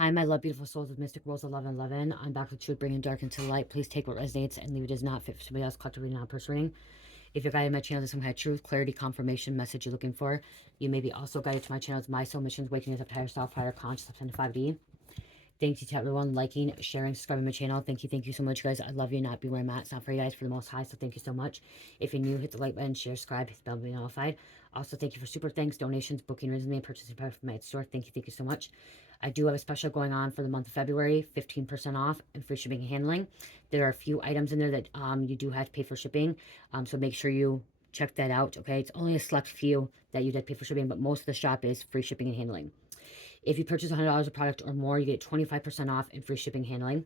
Hi, my love, beautiful souls of Mystic Rose 1111. I'm back with truth, bringing dark into light. Please take what resonates and leave it does not fit for somebody else. Collective reading, not personal reading. If you're guided to my channel, there's some kind of truth, clarity, confirmation, message you're looking for. You may be also guided to my channel. It's My Soul Missions, Waking Us Up to Higher Self, Higher Conscious, up to 5D. Thank you to everyone liking, sharing, subscribing to my channel. Thank you so much, guys. I love you, not be where I'm at. It's not for you guys, for the most high. So thank you so much. If you're new, hit the like button, share, subscribe, hit the bell to be notified. Also, thank you for super thanks, donations, booking resume, purchasing product from my store. Thank you so much. I do have a special going on for the month of February, 15% off and free shipping and handling. There are a few items in there that you do have to pay for shipping. So make sure you check that out. Okay, it's only a select few that you did pay for shipping, but most of the shop is free shipping and handling. If you purchase $100 of product or more, you get 25% off and free shipping and handling.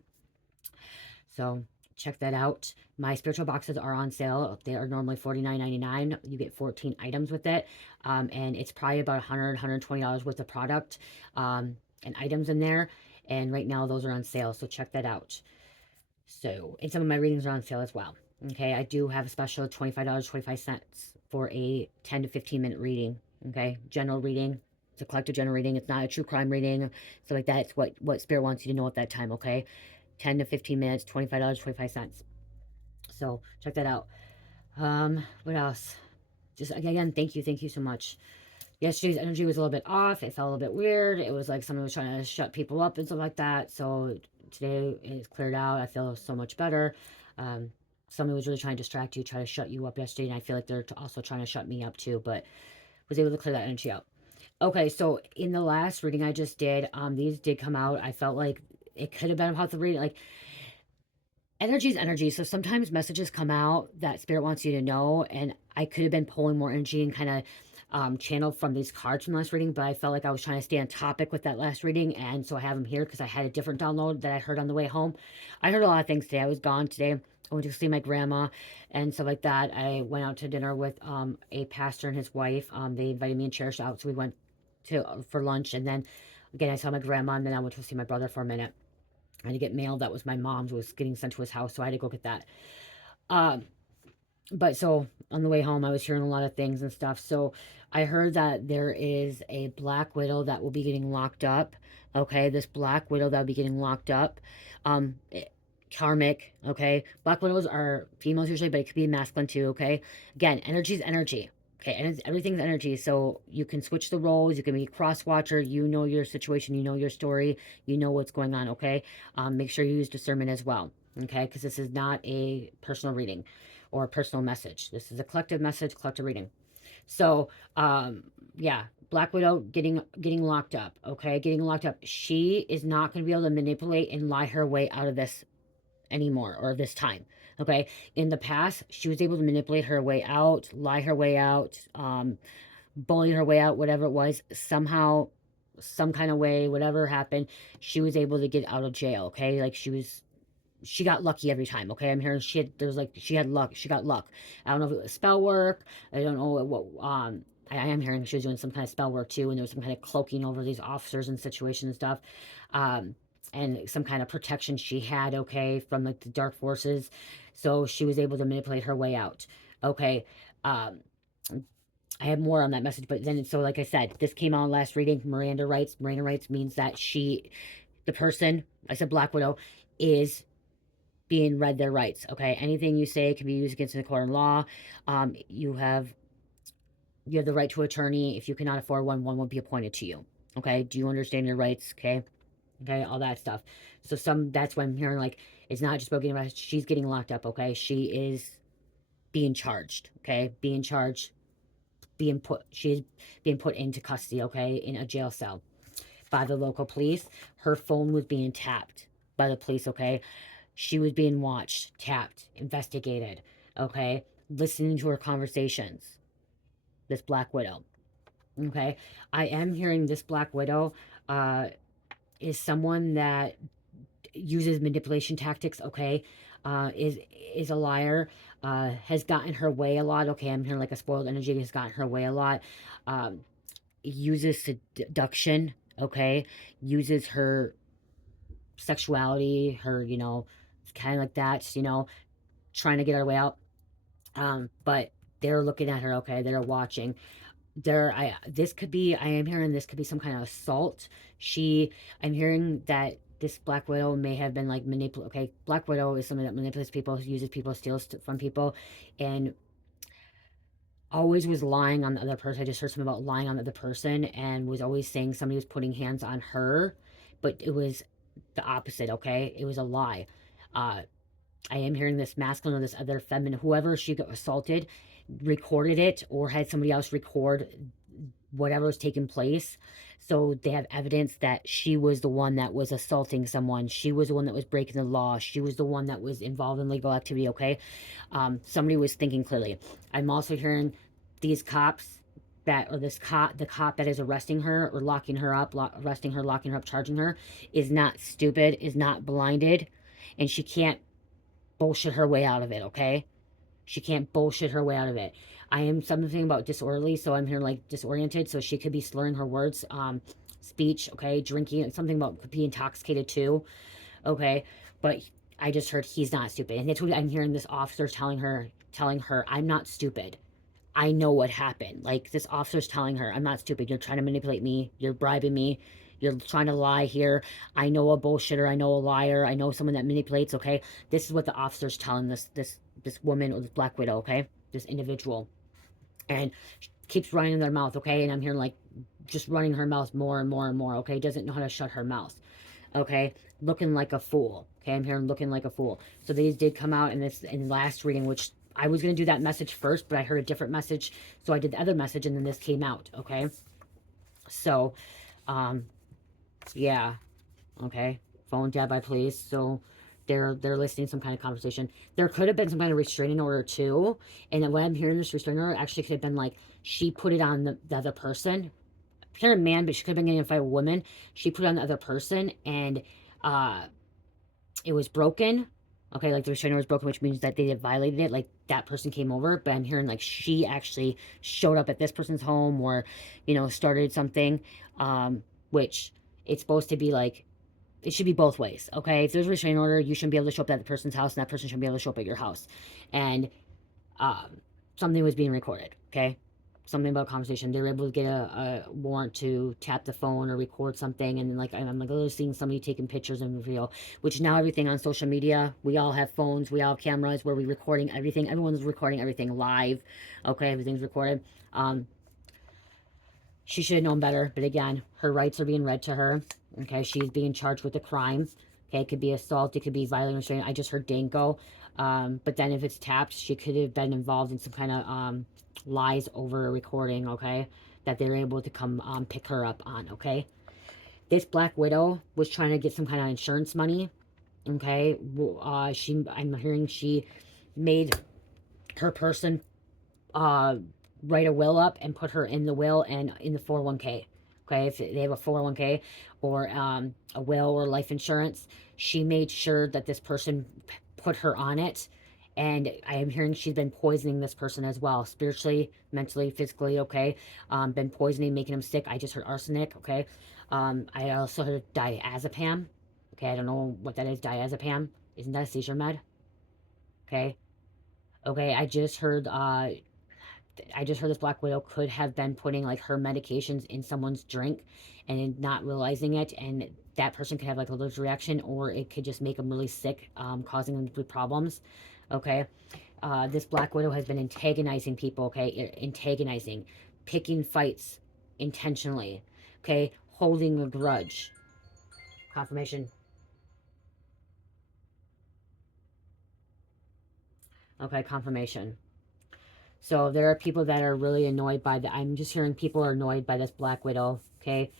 So check that out. My spiritual boxes are on sale. They are normally $49.99. You get 14 items with it. And it's probably about $100, $120 worth of product and items in there. And right now those are on sale. So check that out. So, and some of my readings are on sale as well. Okay, I do have a special $25.25 for a 10 to 15 minute reading. Okay, general reading. It's a collective general reading. It's not a true crime reading, stuff like that. It's what Spirit wants you to know at that time. Okay, 10 to 15 minutes, $25.25. So check that out. What else? Just again, thank you so much. Yesterday's energy was a little bit off. It felt a little bit weird. It was like someone was trying to shut people up and stuff like that. So today it's cleared out. I feel so much better. Um, Somebody was really trying to distract you, try to shut you up yesterday, and I feel like they're also trying to shut me up too, but was able to clear that energy out. Okay, so in the last reading I just did, these did come out. I felt like it could have been about the reading. Like, energy is energy. So sometimes messages come out that spirit wants you to know, and I could have been pulling more energy and kind of channeled from these cards from last reading, but I felt like I was trying to stay on topic with that last reading, and so I have them here because I had a different download that I heard on the way home. I heard a lot of things today. I was gone today. I went to see my grandma and stuff like that. I went out to dinner with a pastor and his wife. They invited me and Cherish out, so we went to for lunch, and then again I saw my grandma, and then I went to see my brother for a minute. I had to get mail that was my mom's, was getting sent to his house, so I had to go get that. Um, but so on the way home, I was hearing a lot of things and stuff. So I heard that there is a black widow that will be getting locked up. Okay, this black widow that will be getting locked up. Um, eh, Karmic. Okay, black widows are females usually, but it could be masculine too. Okay, again, energy is energy. Okay, and everything's energy. So you can switch the roles. You can be a cross watcher. You know your situation. You know your story. You know what's going on. Okay, make sure you use discernment as well. Okay, because this is not a personal reading or a personal message. This is a collective message, collective reading. So, yeah, Black Widow getting locked up. Okay, getting locked up. She is not going to be able to manipulate and lie her way out of this anymore, or this time. Okay, in the past, she was able to manipulate her way out, lie her way out, bully her way out, whatever it was. Somehow, some kind of way, whatever happened, she was able to get out of jail. Okay, like she got lucky every time. Okay, I'm hearing she had luck. She got luck. I don't know if it was spell work. I don't know what. I am hearing she was doing some kind of spell work too, and there was some kind of cloaking over these officers and situations and stuff, um, and some kind of protection she had. Okay, from like the dark forces, so she was able to manipulate her way out. Okay, um, I have more on that message, but then so like I said, this came out last reading. Miranda rights. Miranda rights means that the person, I said Black Widow, is being read their rights. Okay, anything you say can be used against the court of law. You have the right to attorney. If you cannot afford one, one will be appointed to you. Okay, do you understand your rights? Okay, all that stuff. So that's why I'm hearing like it's not just about getting arrested. She's getting locked up. Okay, she is being charged. Okay, being charged, she's being put into custody. Okay, in a jail cell by the local police. Her phone was being tapped by the police. Okay, she was being watched, tapped, investigated, okay? Listening to her conversations, this Black Widow, okay? I am hearing this Black Widow uh, is someone that uses manipulation tactics, okay? Is a liar, has gotten her way a lot, okay? I'm hearing like a spoiled energy has gotten her way a lot. Um, Uses seduction, okay? Uses her sexuality, her, kind of like that, trying to get her way out. But they're looking at her, okay? They're watching. this could be, I am hearing this could be some kind of assault. I'm hearing that this Black Widow may have been like okay, Black Widow is someone that manipulates people, uses people, steals from people, and always was lying on the other person. I just heard something about lying on the other person, and was always saying somebody was putting hands on her, but it was the opposite, okay? It was a lie. Uh, I am hearing this masculine or this other feminine, whoever she got assaulted, recorded it or had somebody else record whatever was taking place. So they have evidence that she was the one that was assaulting someone. She was the one that was breaking the law. She was the one that was involved in legal activity, okay? Somebody was thinking clearly. I'm also hearing these cops that, or the cop that is arresting her or locking her up, arresting her, locking her up, charging her, is not stupid, is not blinded, and she can't bullshit her way out of it, okay? She can't bullshit her way out of it. I am something about disorderly, so I'm here like disoriented, so she could be slurring her words, speech, okay, drinking, something about could be intoxicated too, okay? But I just heard he's not stupid. And that's what I'm hearing this officer telling her, I'm not stupid. I know what happened. Like, this officer's telling her, I'm not stupid. You're trying to manipulate me. You're bribing me. You're trying to lie here. I know a bullshitter. I know a liar. I know someone that manipulates, okay? This is what the officer's telling this woman or this Black Widow, okay? This individual. And she keeps running their mouth, okay? And I'm hearing, like, just running her mouth more and more and more, okay? Doesn't know how to shut her mouth, okay? Looking like a fool, okay? I'm hearing looking like a fool. So these did come out in the last reading, which I was going to do that message first, but I heard a different message. So I did the other message, and then this came out, okay? So, yeah, okay. Phone dad by police. So they're listening to some kind of conversation. There could have been some kind of restraining order too. And then what I'm hearing, this restraining order actually could have been like, she put it on the other person. I'm hearing man, but she could have been getting in a fight with a woman. She put it on the other person, and it was broken. Okay, like the restraining order was broken, which means that they violated it. Like that person came over, but I'm hearing like she actually showed up at this person's home, or, started something, which it's supposed to be like, it should be both ways, okay? If there's a restraining order, you shouldn't be able to show up at the person's house, and that person shouldn't be able to show up at your house. And something was being recorded, okay? Something about conversation. They were able to get a warrant to tap the phone or record something, and like I'm like literally seeing somebody taking pictures and video, which now everything on social media, we all have phones, we all have cameras where we're recording everything. Everyone's recording everything live, okay? Everything's recorded. She should have known better, but again, her rights are being read to her. Okay, she's being charged with a crime. Okay, it could be assault, it could be violent restraint. I just heard Danko. But then if it's tapped, she could have been involved in some kind of lies over a recording, okay, that they're able to come pick her up on, okay? This Black Widow was trying to get some kind of insurance money, okay? I'm hearing she made her person write a will up and put her in the will and in the 401k. Okay, if they have a 401k or a will or life insurance, she made sure that this person put her on it. And I am hearing she's been poisoning this person as well, spiritually, mentally, physically, okay? Been poisoning, making them sick. I just heard arsenic, okay? I also heard diazepam. Okay, I don't know what that is, diazepam. Isn't that a seizure med? Okay. Okay, I just heard this Black Widow could have been putting like her medications in someone's drink and not realizing it, and that person could have like a allergic reaction, or it could just make them really sick, causing them problems. Okay, this Black Widow has been antagonizing people. Okay, antagonizing, picking fights intentionally. Okay, holding a grudge. Confirmation. Okay, confirmation. So there are people that are really annoyed by that. I'm just hearing people are annoyed by this Black Widow. Okay,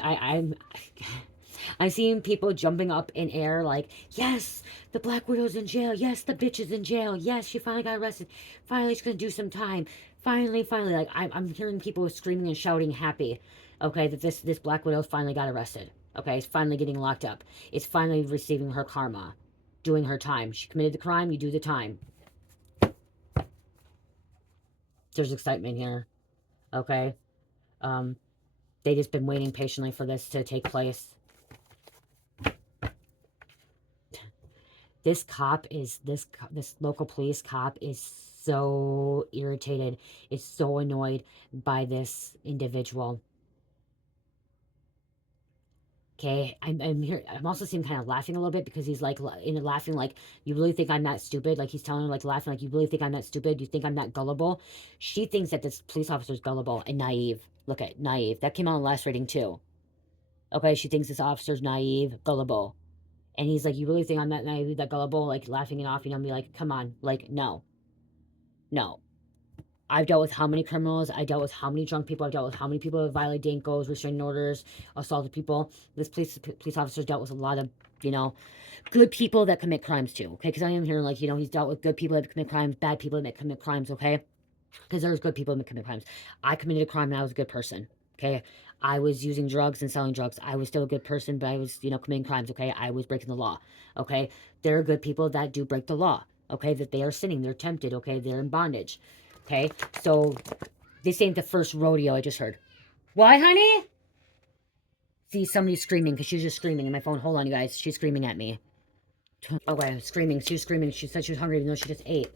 I'm seeing people jumping up in air like, yes, the Black Widow's in jail. Yes, the bitch is in jail. Yes, she finally got arrested. Finally, she's gonna do some time. Finally. Like I'm hearing people screaming and shouting, happy. Okay, that this Black Widow finally got arrested. Okay, it's finally getting locked up. It's finally receiving her karma, doing her time. She committed the crime. You do the time. There's excitement here. Okay. They just been waiting patiently for this to take place. This cop is this local police cop is so irritated, is so annoyed by this individual. Okay, I'm here. I'm also seeing kind of laughing a little bit because he's like laughing like, you really think I'm that stupid? Like he's telling her like laughing like, you really think I'm that stupid? You think I'm that gullible? She thinks that this police officer is gullible and naive. Look at naive. That came out in the last rating too. Okay, she thinks this officer's naive, gullible, and he's like, you really think I'm that naive, that gullible? Like laughing it off, me like, come on, like no, no. I've dealt with how many criminals, I dealt with how many drunk people, I've dealt with how many people that violate Dankos, restraining orders, assaulted people. This police officer's dealt with a lot of, good people that commit crimes too, okay? Because I am hearing like, he's dealt with good people that commit crimes, bad people that commit crimes, okay? Because there's good people that commit crimes. I committed a crime and I was a good person, okay? I was using drugs and selling drugs. I was still a good person, but I was, committing crimes, okay? I was breaking the law, okay? There are good people that do break the law, okay? That they are sinning, they're tempted, okay? They're in bondage. Okay, so this ain't the first rodeo. I just heard. Why, honey? See, somebody's screaming because she's just screaming in my phone. Hold on, you guys. She's screaming at me. Okay, screaming. She was screaming. She said she was hungry even though she just ate.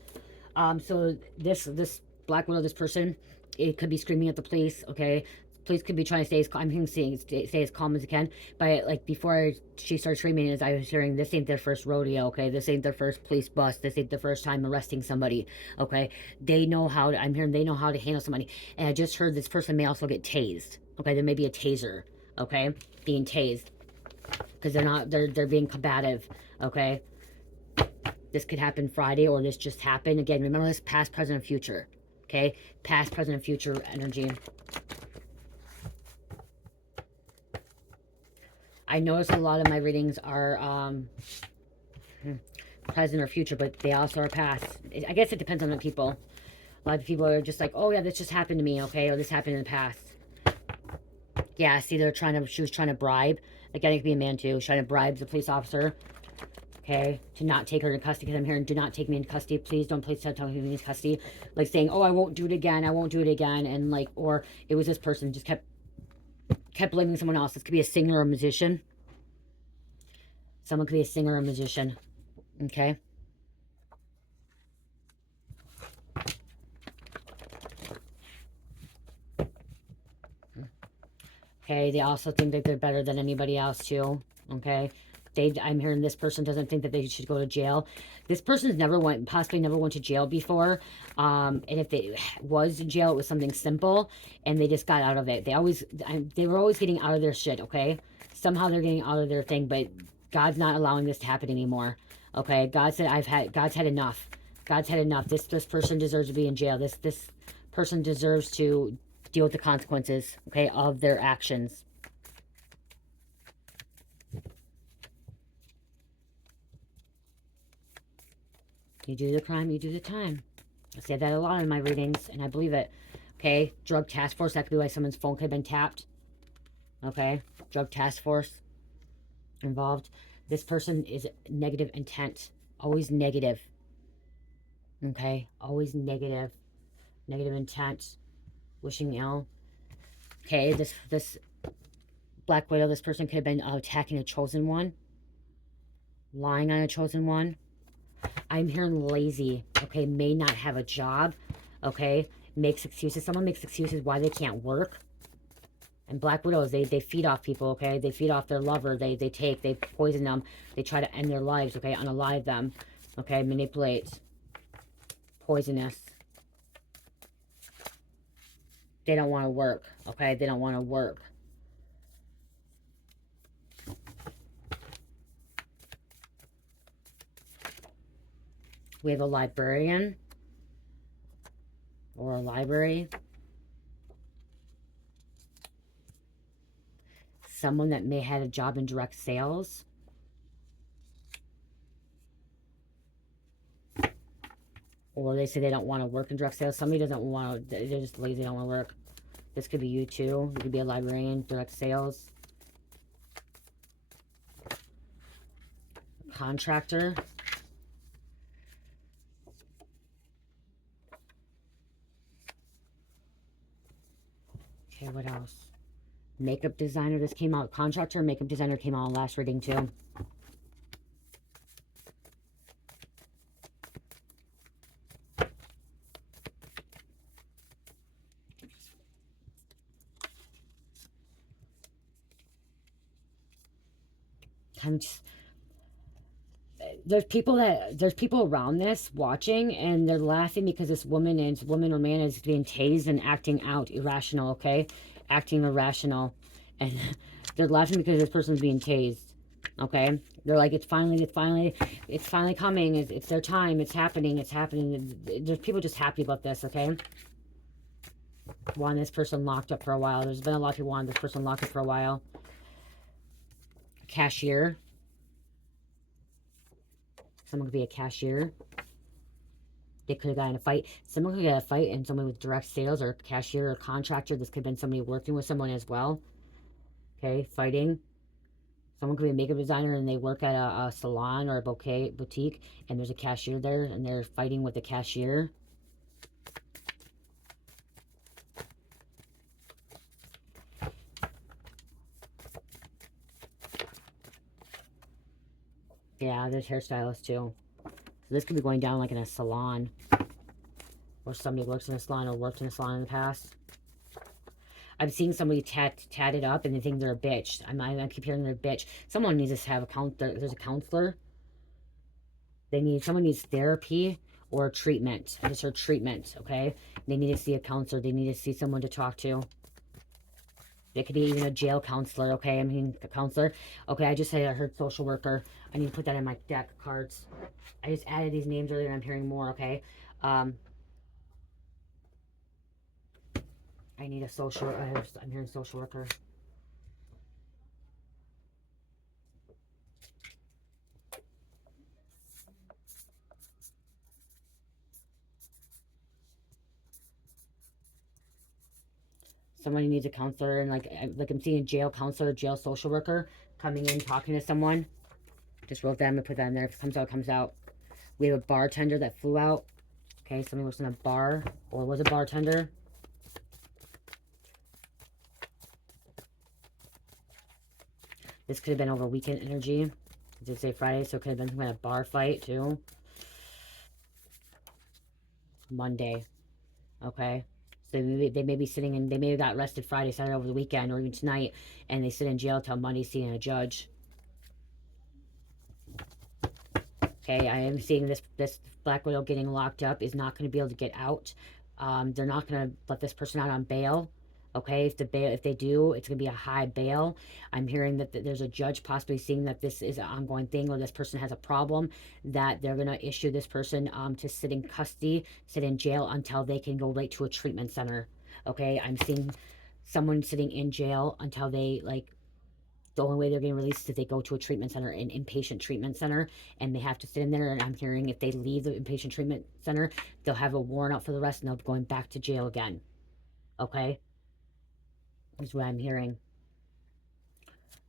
So this Black Widow, this person, it could be screaming at the police. Okay, police could be trying to stay as I'm hearing stay as calm as it can. But like before she started screaming, as I was hearing, this ain't their first rodeo. Okay, this ain't their first police bust. This ain't the first time arresting somebody. Okay, they know how to. I'm hearing they know how to handle somebody. And I just heard this person may also get tased. Okay, there may be a taser. Okay, being tased because they're being combative. Okay. This could happen Friday or this just happened. Again, remember this past, present, and future. Okay? Past, present, and future energy. I notice a lot of my readings are present or future, but they also are past. I guess it depends on the people. A lot of people are just like, oh yeah, this just happened to me, okay? Or this happened in the past. Yeah, see, she was trying to bribe. Again, it could be a man too. Trying to bribe the police officer. Okay, to not take her into custody, because I'm hearing, do not take me into custody, please don't please take me into custody, like saying, oh, I won't do it again, and like, or it was this person just kept blaming someone else. This could be a singer or a musician. Someone could be a singer or a musician. Okay. Okay, they also think that they're better than anybody else too. Okay. I'm hearing this person doesn't think that they should go to jail. This person's possibly never went to jail before. And if they was in jail, it was something simple and they just got out of it. They were always getting out of their shit, okay? Somehow they're getting out of their thing, but God's not allowing this to happen anymore. Okay? God said God's had enough. God's had enough. This person deserves to be in jail. This person deserves to deal with the consequences, okay, of their actions. You do the crime, you do the time. I say that a lot in my readings, and I believe it. Okay, drug task force. That could be why someone's phone could have been tapped. Okay, drug task force involved. This person is negative intent. Always negative. Okay, always negative. Negative intent. Wishing ill. Okay, this Black Widow, this person could have been attacking a chosen one. Lying on a chosen one. I'm hearing lazy, okay, may not have a job, okay, makes excuses. Someone makes excuses why they can't work. And Black Widows, they feed off people, okay, they feed off their lover, they poison them, they try to end their lives, okay, unalive them, okay, manipulate, poisonous. They don't want to work, okay, they don't want to work. We have a librarian or a library. Someone that may have a job in direct sales. Or they say they don't want to work in direct sales. Somebody doesn't want to, they're just lazy, they don't want to work. This could be you too. You could be a librarian, direct sales. Contractor. Okay, what else? Makeup designer. This came out. Contractor, makeup designer came out on last reading too. I'm just, there's people around this watching, and they're laughing because this woman or man is being tased and acting out irrational, okay? Acting irrational. And they're laughing because this person's being tased. Okay? They're like, it's finally coming. It's their time. It's happening. There's people just happy about this, okay? Want this person locked up for a while. There's been a lot of people want this person locked up for a while. Cashier. Someone could be a cashier. They could have gotten in a fight. Someone could get a fight, and someone with direct sales or cashier or contractor. This could have been somebody working with someone as well. Okay, fighting. Someone could be a makeup designer and they work at a salon or a boutique, and there's a cashier there, and they're fighting with the cashier. Yeah, there's hairstylists too. So this could be going down like in a salon, or somebody works in a salon or worked in a salon in the past. I'm seeing somebody tatted up, and they think they're a bitch. I keep hearing they're a bitch. Someone needs to have a counselor. There's a counselor. Someone needs therapy or treatment. I just heard treatment, okay? They need to see a counselor. They need to see someone to talk to. It could be even a jail counselor, okay? I mean, a counselor. Okay, I just said I heard social worker. I need to put that in my deck of cards. I just added these names earlier, and I'm hearing more, okay? I need a social, I'm hearing social worker. Somebody needs a counselor, and like I'm seeing a jail counselor, jail social worker coming in, talking to someone. Just wrote that. I'm gonna put that in there. If it comes out, it comes out. We have a bartender that flew out. Okay, somebody was in a bar or was a bartender. This could have been over weekend energy. It did say Friday, so it could have been some kind of bar fight too. Monday. Okay. So they may be sitting in, they may have got arrested Friday, Saturday, over the weekend, or even tonight, and they sit in jail till Monday seeing a judge. Okay, I am seeing this Black Widow getting locked up is not going to be able to get out. They're not going to let this person out on bail. Okay, if they do, it's going to be a high bail. I'm hearing that there's a judge possibly seeing that this is an ongoing thing, or this person has a problem, that they're going to issue this person to sit in custody, sit in jail until they can go right to a treatment center. Okay, I'm seeing someone sitting in jail until they, like, the only way they're getting released is if they go to a treatment center, an inpatient treatment center, and they have to sit in there. And I'm hearing if they leave the inpatient treatment center, they'll have a warrant out for the rest, and they'll be going back to jail again. Okay? Is what I'm hearing.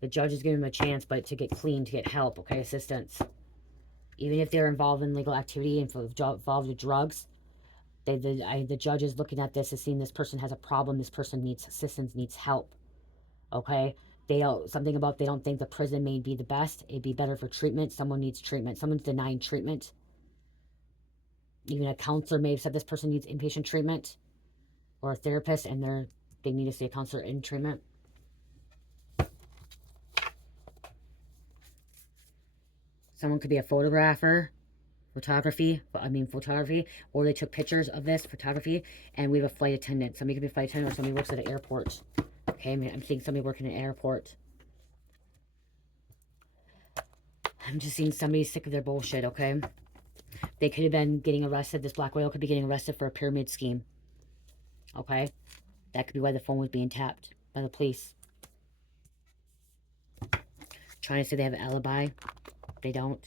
The judge is giving them a chance, but to get clean, to get help, okay? Assistance. Even if they're involved in legal activity and involved with drugs, the judge is looking at this as seeing this person has a problem. This person needs assistance, needs help. Okay? They don't, something about they don't think the prison may be the best. It'd be better for treatment. Someone needs treatment. Someone's denying treatment. Even a counselor may have said this person needs inpatient treatment, or a therapist, and they need to see a counselor in treatment. Someone could be a photographer, photography, or they took pictures of this photography, and we have a flight attendant. Somebody could be a flight attendant, or somebody works at an airport. Okay, I'm seeing somebody working at an airport. I'm just seeing somebody sick of their bullshit, okay? They could have been getting arrested. This Black Widow could be getting arrested for a pyramid scheme. Okay? That could be why the phone was being tapped by the police. Trying to say they have an alibi. They don't.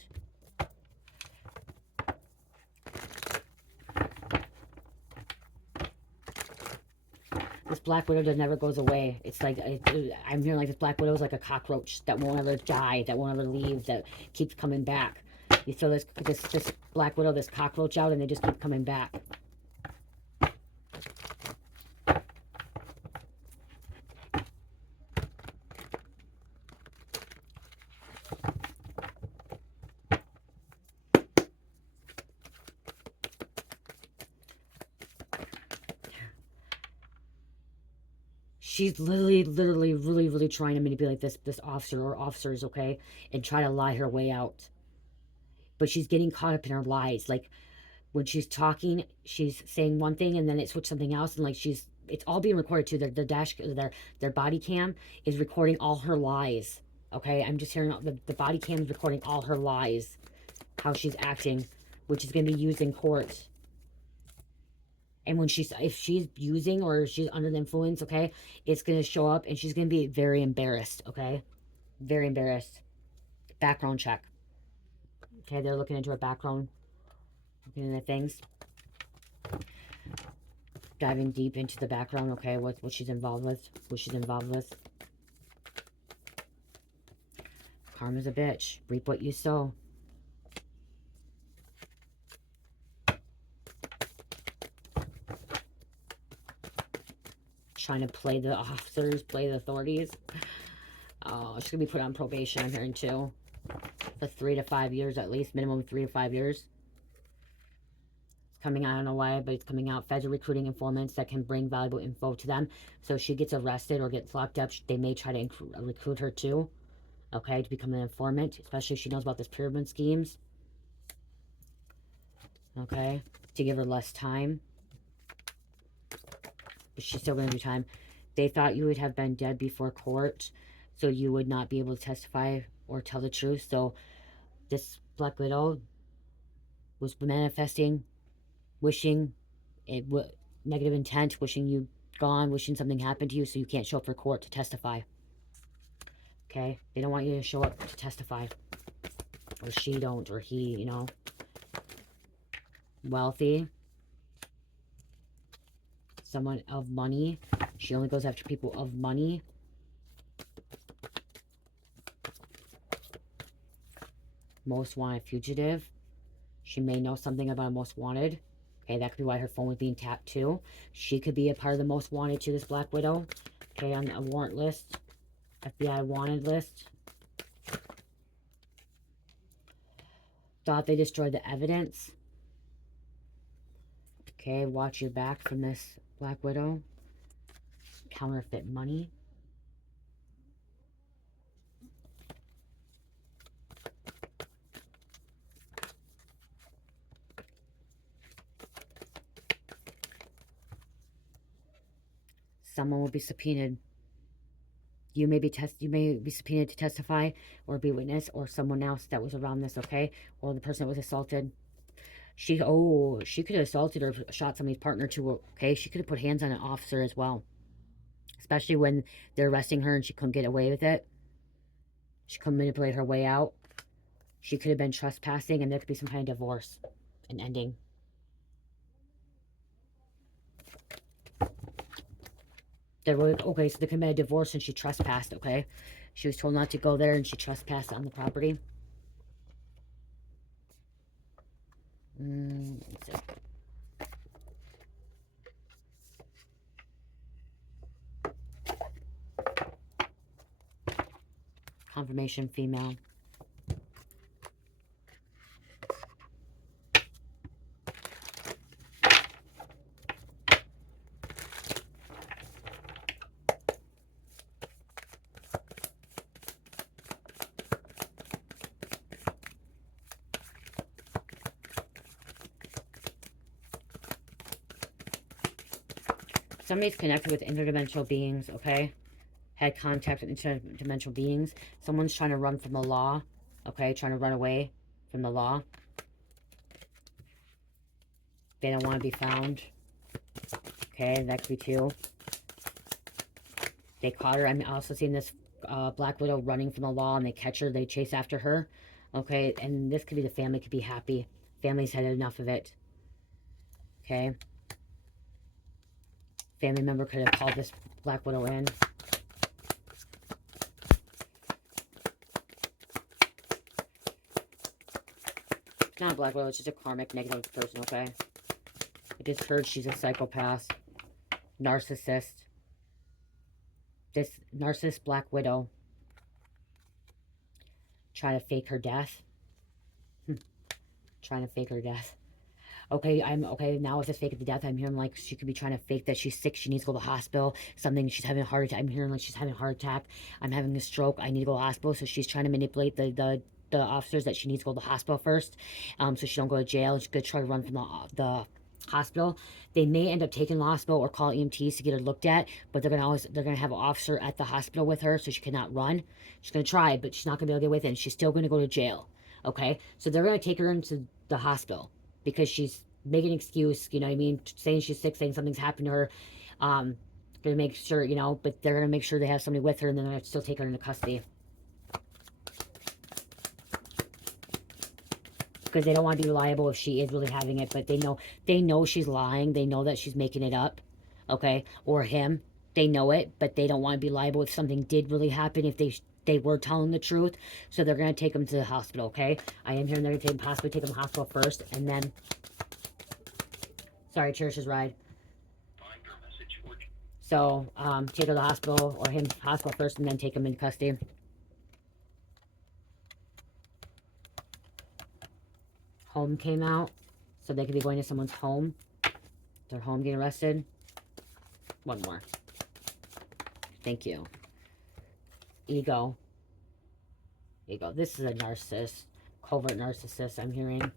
This Black Widow just never goes away. It's like, I'm hearing like this Black Widow is like a cockroach that won't ever die, that won't ever leave, that keeps coming back. You throw this Black Widow, this cockroach out, and they just keep coming back. She's literally, really trying to manipulate this officer or officers, okay, and try to lie her way out. But she's getting caught up in her lies. Like when she's talking, she's saying one thing and then it switched something else, and like it's all being recorded too. Their body cam is recording all her lies. Okay, I'm just hearing the body cam is recording all her lies, how she's acting, which is going to be used in court. And when if she's using or she's under the influence, okay, it's going to show up and she's going to be very embarrassed, okay? Very embarrassed. Background check. Okay, they're looking into her background, looking into things. Diving deep into the background, okay, what she's involved with, Karma's a bitch. Reap what you sow. Trying to play the officers, play the authorities. Oh, she's gonna be put on probation, I'm hearing too. For 3 to 5 years at least, minimum 3 to 5 years. It's coming out, I don't know why, but it's coming out. Feds are recruiting informants that can bring valuable info to them. So if she gets arrested or gets locked up, they may try to recruit her too. Okay, to become an informant, especially if she knows about this pyramid schemes. Okay, to give her less time. But she's still going to do time. They thought you would have been dead before court, so you would not be able to testify or tell the truth. So this Black Widow was manifesting, wishing it would negative intent, wishing you gone, wishing something happened to you so you can't show up for court to testify. Okay? They don't want you to show up to testify. Or she don't, or he, you know. Wealthy. Someone of money. She only goes after people of money. Most wanted fugitive. She may know something about most wanted. Okay, that could be why her phone was being tapped too. She could be a part of the most wanted to this Black Widow. Okay, on a warrant list. FBI wanted list. Thought they destroyed the evidence. Okay, watch your back from this Black Widow. Counterfeit money. Someone will be subpoenaed. You may be subpoenaed to testify or be witness, or someone else that was around this, okay? Or the person that was assaulted. She could have assaulted or shot somebody's partner too, okay? She could have put hands on an officer as well. Especially when they're arresting her and she couldn't get away with it. She couldn't manipulate her way out. She could have been trespassing, and there could be some kind of divorce and ending. Okay, so they committed a divorce and she trespassed, okay? She was told not to go there and she trespassed on the property. Let's see. Confirmation, female. Somebody's connected with interdimensional beings, okay? Had contact with interdimensional beings. Someone's trying to run from the law, okay? Trying to run away from the law. They don't want to be found. Okay, that could be too. They caught her. I'm also seeing this Black Widow running from the law, and they catch her. They chase after her. Okay, and this could be the family could be happy. Family's had enough of it. Okay. Family member could have called this Black Widow in. It's not a Black Widow, it's just a karmic negative person, okay? I just heard she's a psychopath. Narcissist. This narcissist Black Widow. Trying to fake her death. Trying to fake her death. Okay, I'm okay now with this fake it to death. I'm hearing like she could be trying to fake that she's sick. She needs to go to the hospital. Something she's having a heart attack. I'm hearing like she's having a heart attack. I'm having a stroke. I need to go to the hospital. So she's trying to manipulate the officers that she needs to go to the hospital first, so she don't go to jail. She's gonna try to run from the hospital. They may end up taking the hospital or call EMTs to get her looked at, but they're gonna have an officer at the hospital with her, so she cannot run. She's gonna try, but she's not gonna be able to get with it. And she's still gonna go to jail. Okay, so they're gonna take her into the hospital because she's making an excuse, you know what I mean, saying she's sick, saying something's happened to her. Gonna make sure, you know, but they're gonna make sure they have somebody with her, and then they're gonna still take her into custody because they don't want to be liable if she is really having it. But they know she's lying. They know that she's making it up, okay, or him. They know it, but they don't want to be liable if something did really happen. If they were telling the truth, so they're gonna take them to the hospital. Okay, I am hearing they're gonna possibly take them to the hospital first, and then. Sorry, Cherish's ride. So, take her to the hospital or him to the hospital first and then take him into custody. Home came out, so they could be going to someone's home. Their home getting arrested. One more. Thank you. Ego. Ego. This is a narcissist. Covert narcissist, I'm hearing.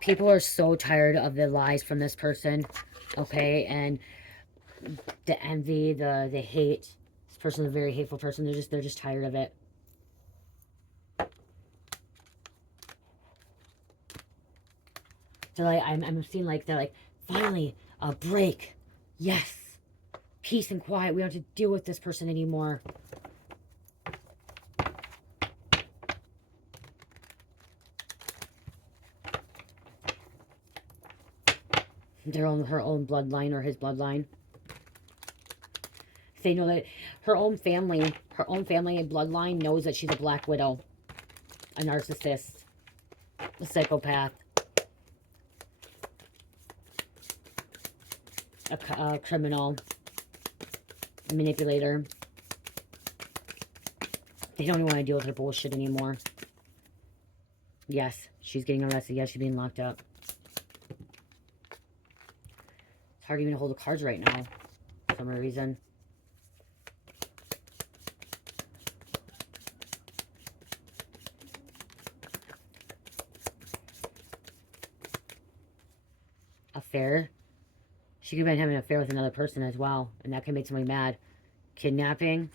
People are so tired of the lies from this person, okay, and the envy, the hate. This person's a very hateful person. They're just tired of it. They're like, I'm seeing like they're like, finally a break. Yes, peace and quiet. We don't have to deal with this person anymore. Her own bloodline or his bloodline. They know that her own family and bloodline knows that she's a Black Widow, a narcissist, a psychopath, a criminal, a manipulator. They don't even want to deal with her bullshit anymore. Yes, she's getting arrested. Yes, she's being locked up. It's hard even to hold the cards right now for some reason. Affair. She could have been having an affair with another person as well, and that can make somebody mad. Kidnapping.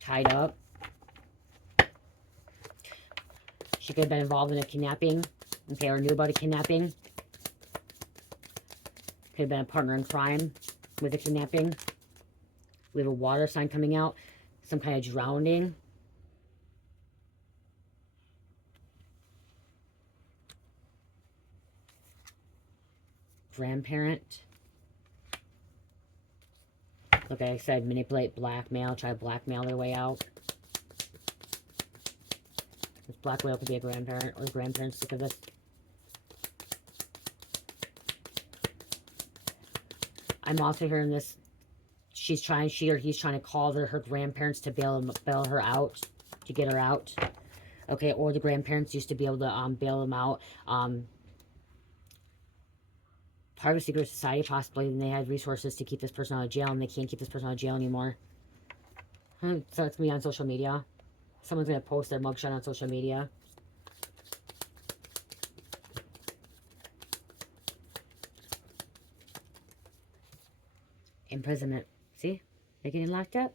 Tied up. She could have been involved in a kidnapping. Okay, or knew about a kidnapping. Could have been a partner in crime with a kidnapping. We have a water sign coming out. Some kind of drowning. Grandparent. Like I said, manipulate, blackmail, try to blackmail their way out. This Black Widow could be a grandparent, or the grandparents sick of this. I'm also hearing this. She or he's trying to call her grandparents to bail her out, to get her out. Okay, or the grandparents used to be able to bail them out. Part of a secret society, possibly, and they had resources to keep this person out of jail, and they can't keep this person out of jail anymore. So it's going to be on social media. Someone's going to post their mugshot on social media. Imprisonment. See? They're getting locked up.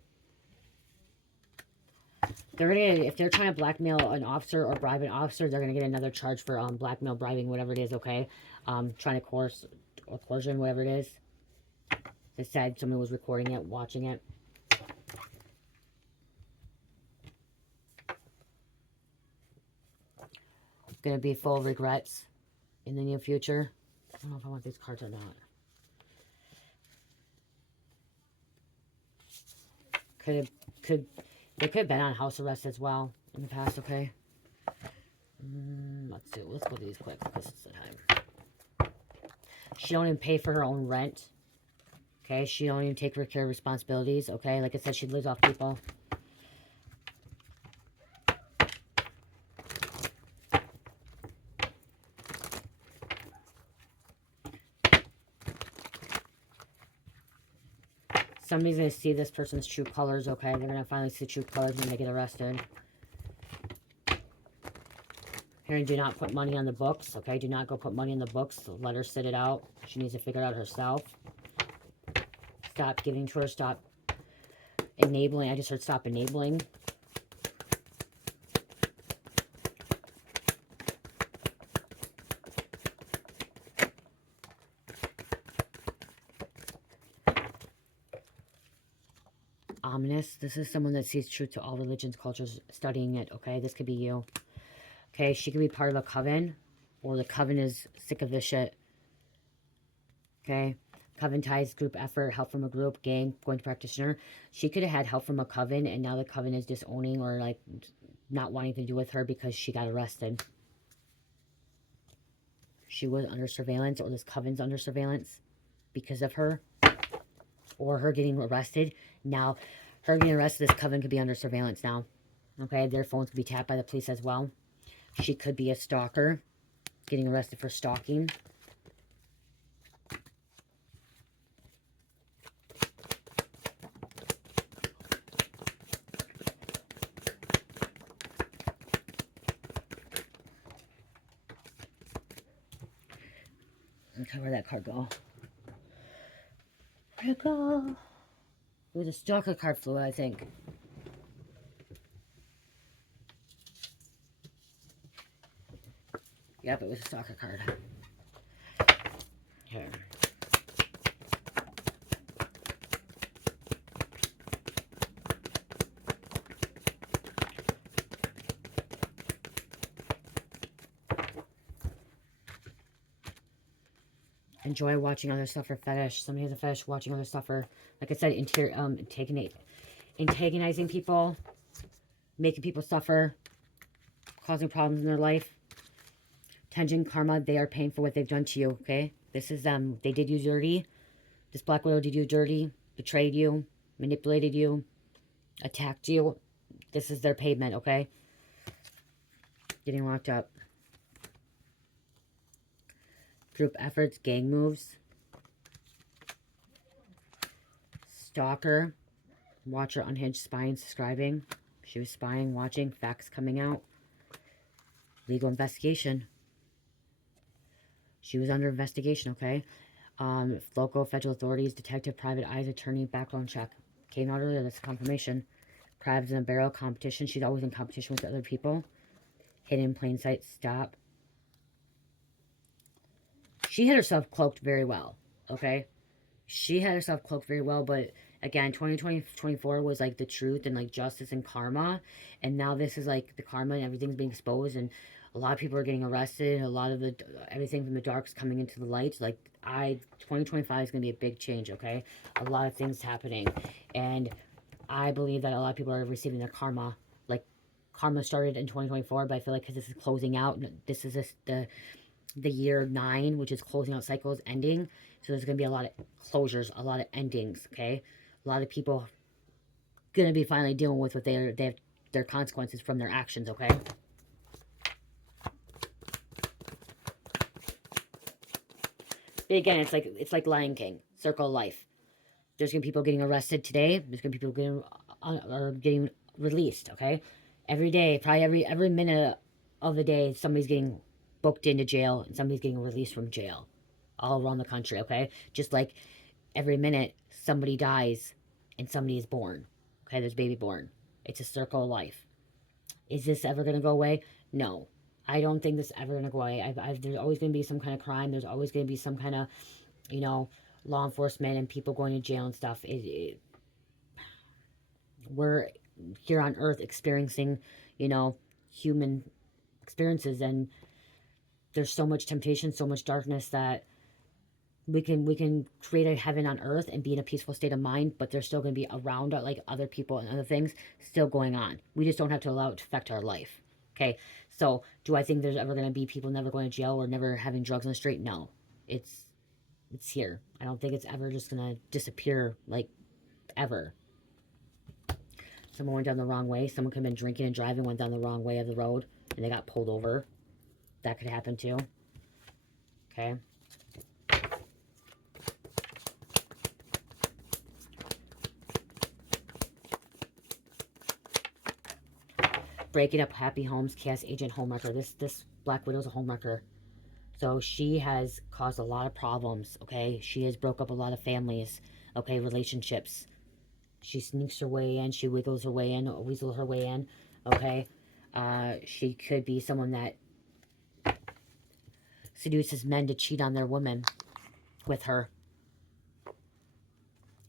They're gonna get, if they're trying to blackmail an officer or bribe an officer, they're going to get another charge for blackmail, bribing, whatever it is, okay? Trying to coerce or coercion, whatever it is. They said someone was recording it, watching it. Gonna be full of regrets in the near future. I don't know if I want these cards or not. They could have been on house arrest as well in the past, okay? Let's see. Let's go to these quick because it's the time. She don't even pay for her own rent. Okay? She don't even take care of responsibilities, okay? Like I said, she lives off people. Somebody's going to see this person's true colors, okay? They're going to finally see true colors when they get arrested. Here, do not put money on the books, okay? Do not go put money on the books. Let her sit it out. She needs to figure it out herself. Stop giving to her. Stop enabling. I just heard stop enabling. Ominous. This is someone that sees truth to all religions, cultures, studying it, okay? This could be you. Okay, she could be part of a coven, or the coven is sick of this shit. Okay, coven ties, group effort, help from a group, gang, going to practitioner. She could have had help from a coven, and now the coven is disowning or like not wanting to do with her because she got arrested. She was under surveillance, or this coven's under surveillance because of her, or her getting arrested. Now, her getting arrested, this coven could be under surveillance now. Okay, their phones could be tapped by the police as well. She could be a stalker, getting arrested for stalking. Okay, where'd that card go? Where'd it go? It was a stalker card flew, I think. Yep, it was a stalker card. Here. Enjoy watching others suffer. Fetish. Somebody has a fetish watching others suffer. Like I said, antagonizing people, making people suffer, causing problems in their life. Tension, karma, they are paying for what they've done to you, okay? This is them. They did you dirty. This Black Widow did you dirty, betrayed you, manipulated you, attacked you. This is their payment, okay? Getting locked up. Group efforts, gang moves. Stalker, watcher, unhinged, spying, subscribing. She was spying, watching, facts coming out. Legal investigation. She was under investigation, okay? Local, federal authorities, detective, private eyes, attorney, background check. Came out earlier, that's confirmation. Crabs in a barrel, competition. She's always in competition with other people. Hidden in plain sight, stop. She had herself cloaked very well, okay? She had herself cloaked very well, but again, 2024 was like the truth and like justice and karma. And now this is like the karma and everything's being exposed, and a lot of people are getting arrested. A lot of everything from the dark is coming into the light. Like 2025 is going to be a big change, okay? A lot of things happening. And I believe that a lot of people are receiving their karma. Like karma started in 2024, but I feel like because this is closing out, this is the year 9, which is closing out cycles, ending. So there's going to be a lot of closures, a lot of endings, okay? A lot of people going to be finally dealing with what they have their consequences from their actions, okay? But again, it's like Lion King, circle of life. There's going to be people getting arrested today. There's going to be people getting released, okay? Every day, probably every minute of the day, somebody's getting booked into jail and somebody's getting released from jail all around the country, okay? Just like every minute somebody dies and somebody is born, okay? There's baby born. It's a circle of life. Is this ever going to go away? No. I don't think this is ever going to go away. There's always going to be some kind of crime. There's always going to be some kind of, you know, law enforcement and people going to jail and stuff. We're here on Earth experiencing, you know, human experiences, and there's so much temptation, so much darkness that we can create a heaven on earth and be in a peaceful state of mind, but there's still going to be around like other people and other things still going on. We just don't have to allow it to affect our life. Okay, so do I think there's ever going to be people never going to jail or never having drugs on the street? No, it's here. I don't think it's ever just going to disappear, like, ever. Someone went down the wrong way. Someone could have been drinking and driving, went down the wrong way of the road, and they got pulled over. That could happen too. Okay. breaking up happy homes, chaos agent, homewrecker. This Black Widow's a homewrecker. So she has caused a lot of problems, okay? She has broke up a lot of families, okay, relationships. She sneaks her way in, she wiggles her way in, weasel her way in, okay? She could be someone that seduces men to cheat on their women with her,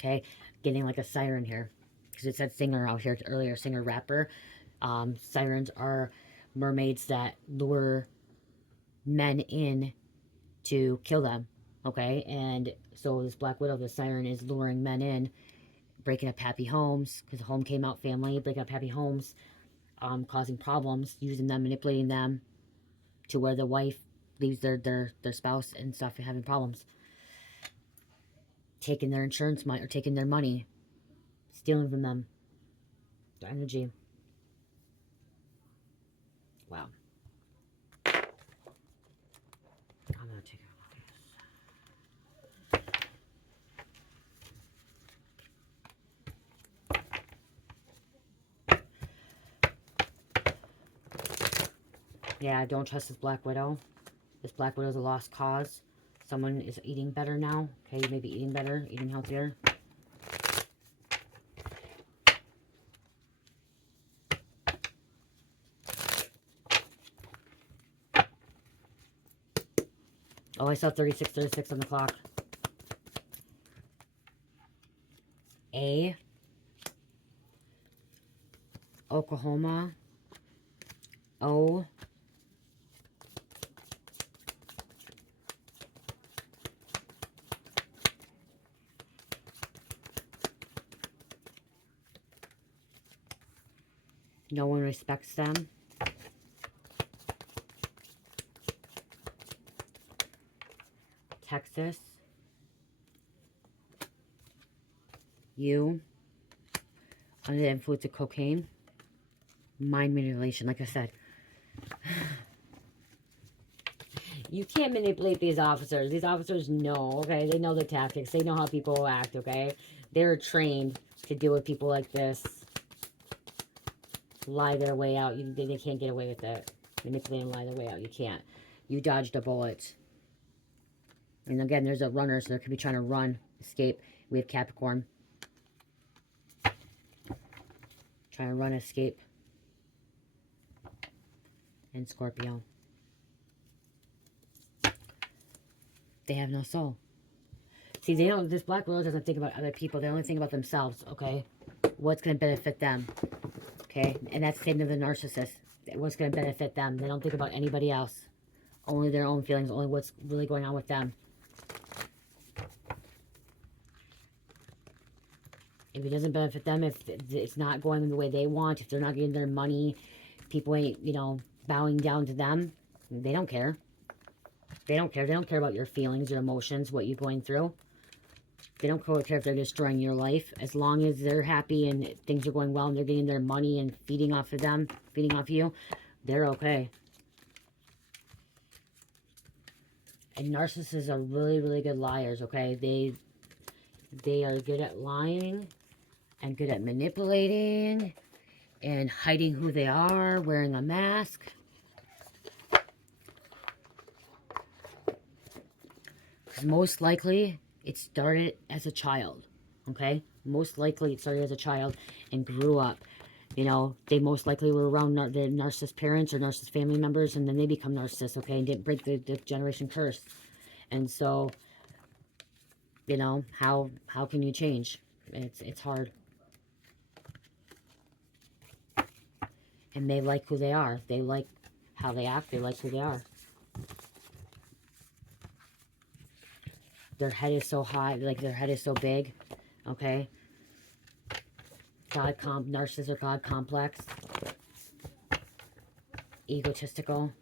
okay? Getting like a siren here, because it said singer out here earlier, singer, rapper. Sirens are mermaids that lure men in to kill them, okay? And so this Black Widow, the siren, is luring men in, breaking up happy homes, because the home came out family, breaking up happy homes, causing problems, using them, manipulating them to where the wife leaves their spouse and stuff and having problems. Taking their insurance money or taking their money, stealing from them. Their energy. Wow. I'm gonna take a look at this. Yeah, I don't trust this Black Widow. This Black Widow is a lost cause. Someone is eating better now. Okay, you may be eating better, eating healthier. Oh, I saw 36:36 on the clock. A. Oklahoma. O. No one respects them. Texas. U. Under the influence of cocaine. Mind manipulation, like I said. You can't manipulate these officers. These officers know, okay? They know the tactics. They know how people act, okay? They're trained to deal with people like this. Lie their way out. They can't get away with it. Manipulate and lie their way out. You can't. You dodged a bullet. And again, there's a runner, so they could be trying to run, escape. We have Capricorn. Trying to run, escape. And Scorpio. They have no soul. See, they don't. This Black Widow doesn't think about other people. They only think about themselves, okay? What's going to benefit them, okay? And that's the same to the narcissist. What's going to benefit them. They don't think about anybody else. Only their own feelings. Only what's really going on with them. If it doesn't benefit them, if it's not going the way they want, if they're not getting their money, people ain't, you know, bowing down to them, they don't care. They don't care. They don't care about your feelings, your emotions, what you're going through. They don't care if they're destroying your life. As long as they're happy and things are going well and they're getting their money and feeding off of them, feeding off you, they're okay. And narcissists are really, really good liars, okay? They are good at lying and good at manipulating and hiding who they are, wearing a mask. Because most likely, it started as a child, okay? Most likely, it started as a child and grew up. You know, they most likely were around the narcissist parents or narcissist family members, and then they become narcissists, okay? And didn't break the generation curse. And so, you know, how can you change? It's hard. And they like who they are. They like how they act. They like who they are. Their head is so high, like their head is so big, okay? Narcissists are God complex. Egotistical.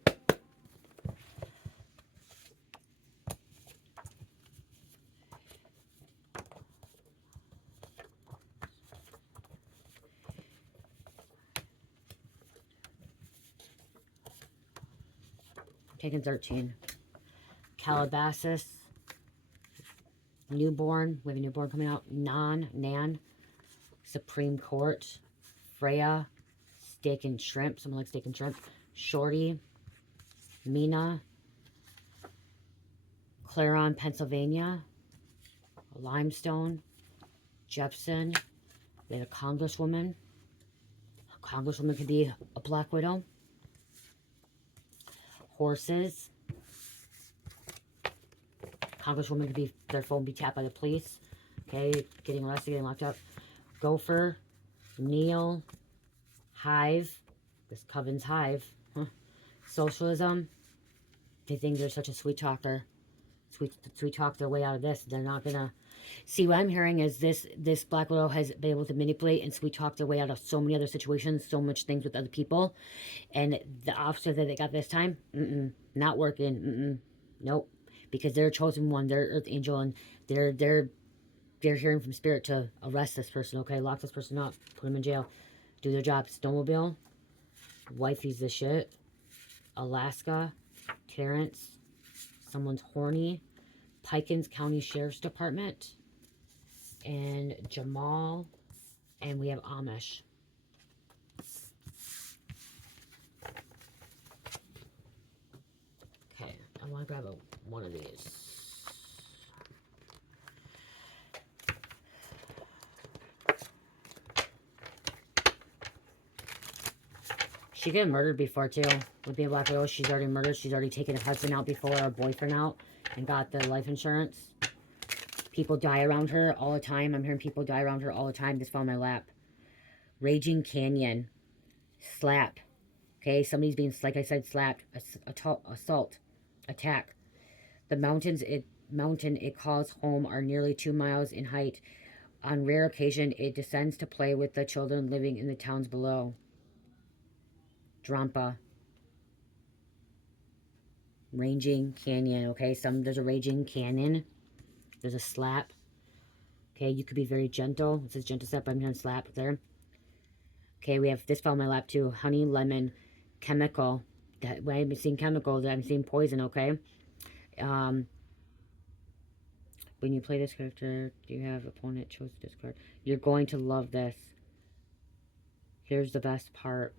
Taking 13. Calabasas. Newborn. We have a newborn coming out. Nan. Supreme Court. Freya. steak and shrimp. Someone likes steak and shrimp. Shorty, Mina, Claron, Pennsylvania, Limestone, Jepson. We have a congresswoman. A congresswoman could be a Black Widow. Horses. Congresswoman could be, their phone be tapped by the police. Okay, getting arrested, getting locked up. Gopher, Neil, Hive. This Coven's Hive. Huh. Socialism. They think they're such a sweet talker. Sweet talk their way out of this. They're not gonna... See, what I'm hearing is this Black Widow has been able to manipulate and sweet talk their way out of so many other situations, so much things with other people. And the officer that they got this time, not working. Nope. Because they're a chosen one. They're Earth Angel, and they're hearing from Spirit to arrest this person, okay? Lock this person up. Put them in jail. Do their job. Snowmobile. Wifey's the shit. Alaska. Terrence. Someone's horny. Pickens County Sheriff's Department. And Jamal. And we have Amish. Okay. I want to grab one of these. She got murdered before, too. With being Black Widow, she's already murdered. She's already taken her husband out before, her boyfriend out, and got the life insurance. People die around her all the time. I'm hearing people die around her all the time. This fell on my lap. Raging Canyon. Slap. Okay, somebody's being, like I said, slapped. Assault. Attack. The mountain it calls home are nearly 2 miles in height. On rare occasion, it descends to play with the children living in the towns below. Drampa. Raging Canyon, okay? There's a Raging Canyon. There's a slap. Okay, you could be very gentle. It says gentle slap, but I'm going to slap there. Okay, we have this fell on my lap too. Honey, lemon, chemical. That way I'm seeing chemicals, I'm seeing poison, okay? When you play this character, do you have opponent chose to discard? You're going to love this. Here's the best part.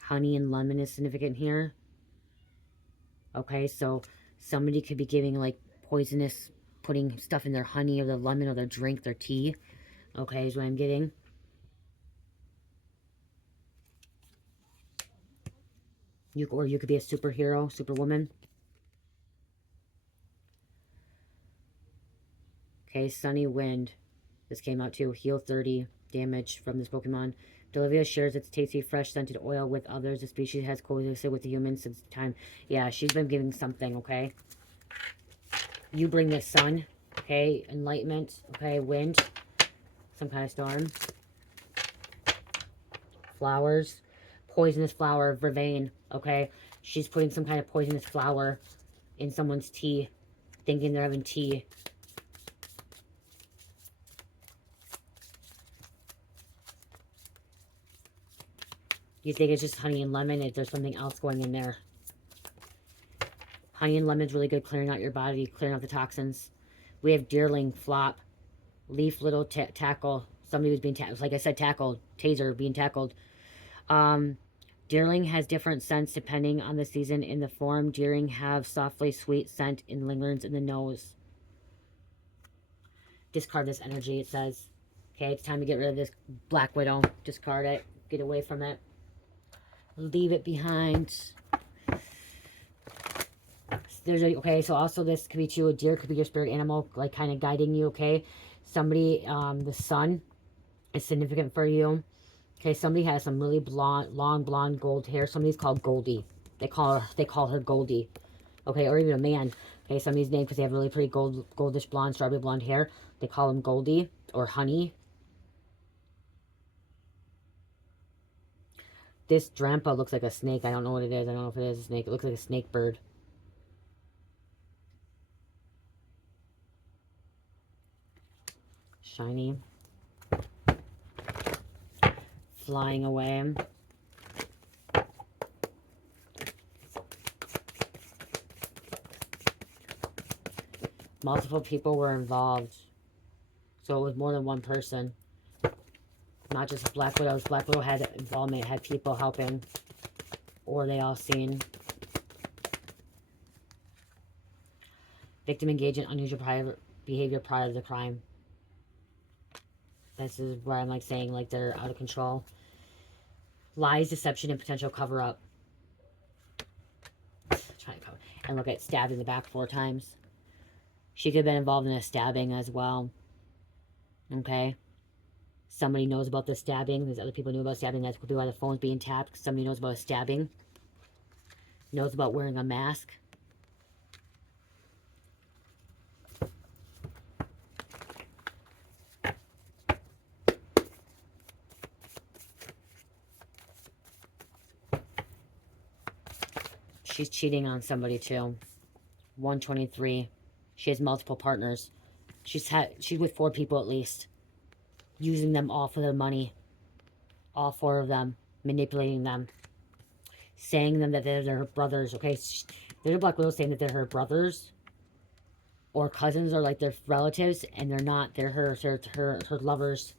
Honey and lemon is significant here. Okay, so somebody could be giving like poisonous, putting stuff in their honey or their lemon or their drink, their tea. Okay, is what I'm getting. Or you could be a superhero, superwoman. Okay, Sunny Wind. This came out too. Heal 30 damage from this Pokemon. Delivia shares its tasty, fresh scented oil with others. The species has coexisted with the humans since time. Yeah, she's been giving something, okay? You bring the sun, okay? Enlightenment, okay? Wind. Some kind of storm. Flowers. Poisonous flower, vervain, okay? She's putting some kind of poisonous flower in someone's tea, thinking they're having tea. You think it's just honey and lemon? If there's something else going in there. Honey and lemon's really good clearing out your body, clearing out the toxins. We have deerling, flop, leaf, little, tackle. Somebody was being tackled. Like I said, tackled. Taser, being tackled. Deerling has different scents depending on the season. In the form, deering have softly sweet scent and lingers in the nose. Discard this energy, it says. Okay, it's time to get rid of this Black Widow. Discard it. Get away from it. Leave it behind. Okay, so also this could be too, a deer could be your spirit animal, like kind of guiding you, okay? Somebody, the sun is significant for you. Okay, somebody has some really blonde, long blonde gold hair. Somebody's called Goldie. They call her Goldie. Okay, or even a man. Okay, somebody's named because they have really pretty goldish blonde, strawberry blonde hair. They call him Goldie or Honey. This Drampa looks like a snake. I don't know what it is. I don't know if it is a snake. It looks like a snake bird. Shiny. Flying away. Multiple people were involved. So it was more than one person. not just Black Widows. Black Widow had involvement, had people helping, or they all seen. Victim engaged in unusual behavior prior to the crime. This is where I'm like saying like they're out of control. Lies, deception, and potential cover-up. And look at stabbed in the back 4 times. She could have been involved in a stabbing as well. Okay. Somebody knows about the stabbing. There's other people who knew about stabbing. That could be why the phone's being tapped. Somebody knows about a stabbing. Knows about wearing a mask. She's cheating on somebody too. 123. She has multiple partners. She's with 4 people at least. Using them all for their money. All 4 of them. Manipulating them. Saying them that they're her brothers. Okay, there's a Black Widow saying that they're her brothers. Or cousins, or like their relatives. And they're not. They're her lovers.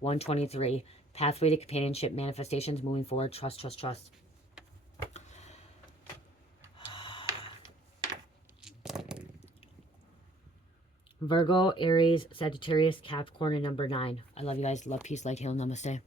123. Pathway to companionship. Manifestations moving forward. Trust, trust, trust. Virgo, Aries, Sagittarius, Capricorn, and number 9. I love you guys. Love, peace, light, heal, namaste.